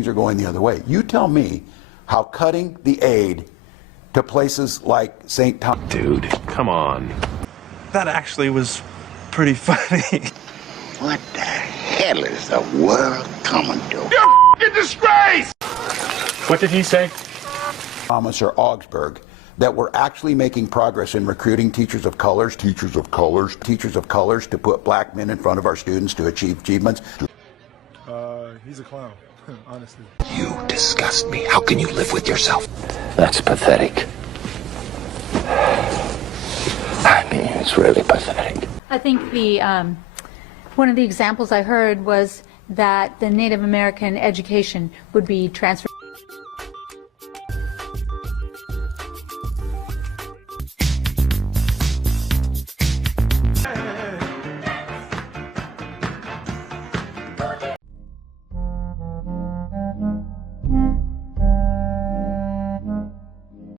things are going the other way. You tell me how cutting the aid to places like St. Thomas... Dude, come on. That actually was pretty funny. What the hell is the world coming to? You're a f***ing disgrace! What did he say? Thomas or Augsburg, that we're actually making progress in recruiting teachers of colors to put black men in front of our students to achieve achievements. He's a clown, honestly. You disgust me. How can you live with yourself? That's pathetic. I mean, it's really pathetic. I think the one of the examples I heard was that the Native American education would be transferred